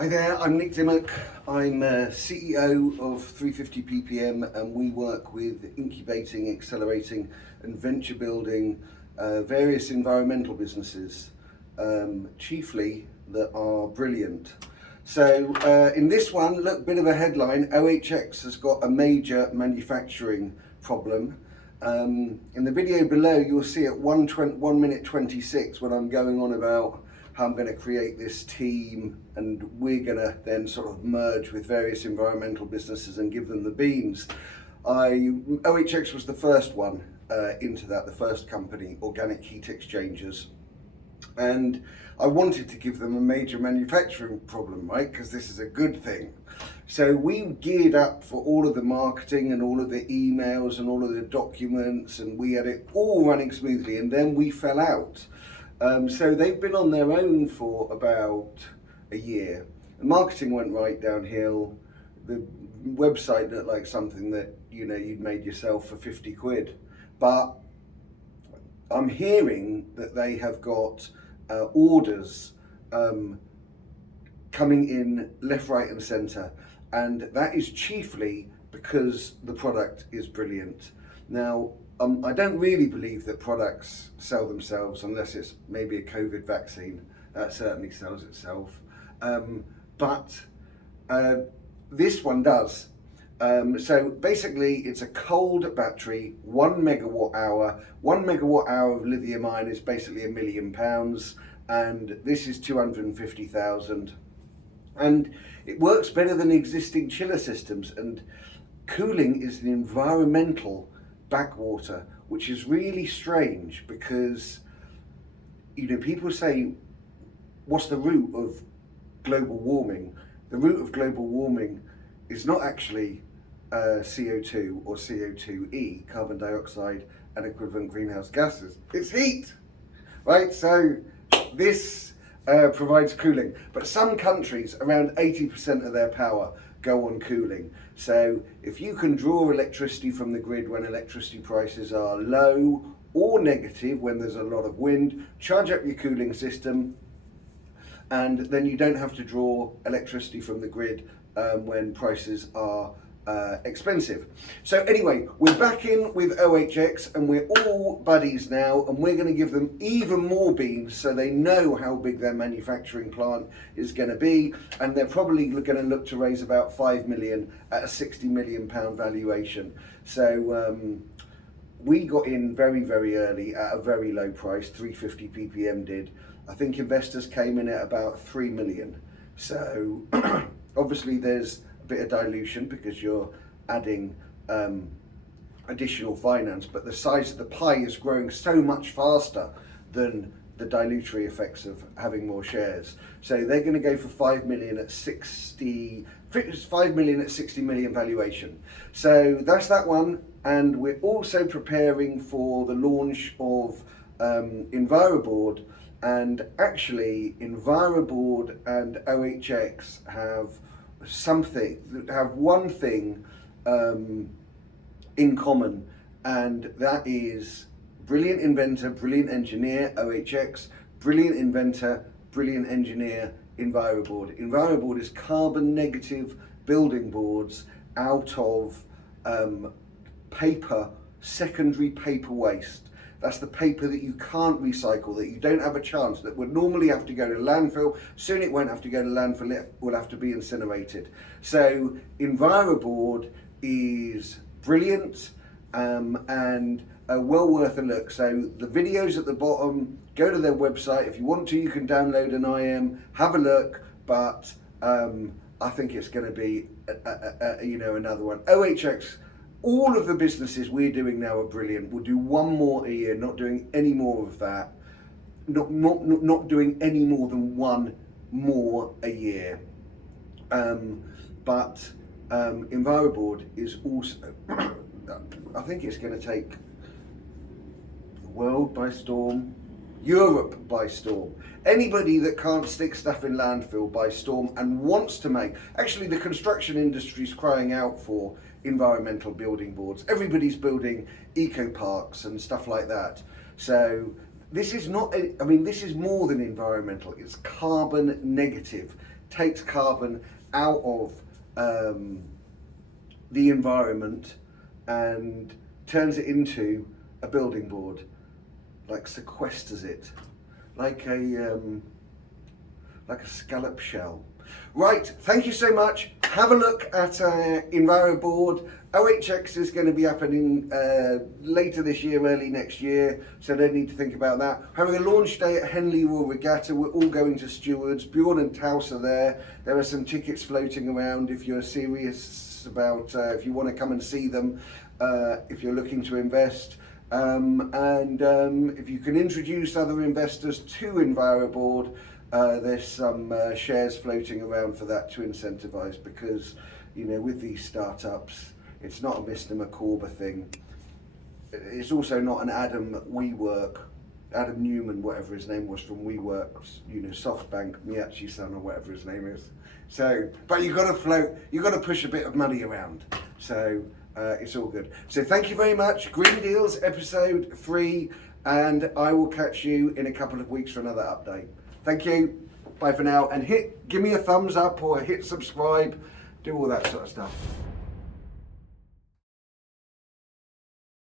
Hi there, I'm Nick Dimmock. I'm CEO of 350 ppm, and we work with incubating, accelerating and venture building various environmental businesses, chiefly that are brilliant. So in this one, look, bit of a headline, OHX has got a major manufacturing problem. In the video below, you'll see at 1 minute 26 when I'm going on about how I'm going to create this team and we're going to then sort of merge with various environmental businesses and give them the beans. OHX was the first one into that, the first company, Organic Heat Exchangers. And I wanted to give them a major manufacturing problem, right? Because this is a good thing. So we geared up for all of the marketing and all of the emails and all of the documents, and we had it all running smoothly, and then we fell out. So they've been on their own for about a year. The marketing went right downhill. The website looked like something that, you know, you'd made yourself for 50 quid. But I'm hearing that they have got orders coming in left, right and centre. And that is chiefly because the product is brilliant. Now, I don't really believe that products sell themselves unless it's maybe a COVID vaccine. That certainly sells itself. But this one does. So basically it's a cold battery, 1 megawatt hour. 1 megawatt hour of lithium ion is basically £1 million, and this is 250,000. And it works better than existing chiller systems, and cooling is an environmental backwater, which is really strange because, you know, people say, what's the root of global warming? The root of global warming is not actually CO2 or CO2e, carbon dioxide and equivalent greenhouse gases. It's heat, right? So this provides cooling, but some countries, around 80% of their power go on cooling. So if you can draw electricity from the grid when electricity prices are low or negative, when there's a lot of wind, charge up your cooling system, and then you don't have to draw electricity from the grid when prices are expensive. So anyway, we're back in with OHX and we're all buddies now, and we're going to give them even more beans so they know how big their manufacturing plant is going to be, and they're probably going to look to raise about 5 million at a 60 million pound valuation. So we got in very, very early at a very low price. 350 ppm did. I think investors came in at about 3 million. So obviously there's bit of dilution because you're adding additional finance, but the size of the pie is growing so much faster than the dilutory effects of having more shares. So they're going to go for 5 million at 60 million valuation. So that's that one, and we're also preparing for the launch of Enviraboard, and actually Enviraboard and OHX have one thing in common, and that is brilliant inventor, brilliant engineer, OHX, brilliant inventor, brilliant engineer, Enviraboard. Enviraboard is carbon negative building boards out of paper, secondary paper waste. That's the paper that you can't recycle, that you don't have a chance, that would normally have to go to landfill. Soon it won't have to go to landfill, it will have to be incinerated. So Enviraboard is brilliant and well worth a look. So the videos at the bottom, go to their website. If you want to, you can download an IM, have a look, but I think it's going to be another one. OHX, all of the businesses we're doing now are brilliant. We'll do one more a year, not doing any more of that. Not doing any more than one more a year. But Enviraboard is also, I think it's going to take the world by storm, Europe by storm. Anybody that can't stick stuff in landfill by storm and wants to make, actually the construction industry is crying out for environmental building boards. Everybody's building eco parks and stuff like that. So this is not, this is more than environmental, it's carbon negative. takes carbon out of the environment and turns it into a building board, like sequesters it, like a scallop shell. Right, thank you so much. Have a look at Enviraboard. OHX is going to be happening later this year, early next year, so don't need to think about that. Having a launch day at Henley Royal Regatta. We're all going to Stewards. Bjorn and Taus are there. There are some tickets floating around if you're serious about, if you want to come and see them, if you're looking to invest. If you can introduce other investors to Enviraboard, there's some shares floating around for that to incentivize, because, you know, with these startups, it's not a Mr. McCorber thing. It's also not an Adam Newman, whatever his name was, from WeWork, you know, SoftBank, Miyachi-san, or whatever his name is. So, but you've got to float, you've got to push a bit of money around. So, it's all good. So thank you very much. Green Deals, episode 3, and I will catch you in a couple of weeks for another update. Thank you. Bye for now. And give me a thumbs up or hit subscribe. Do all that sort of stuff.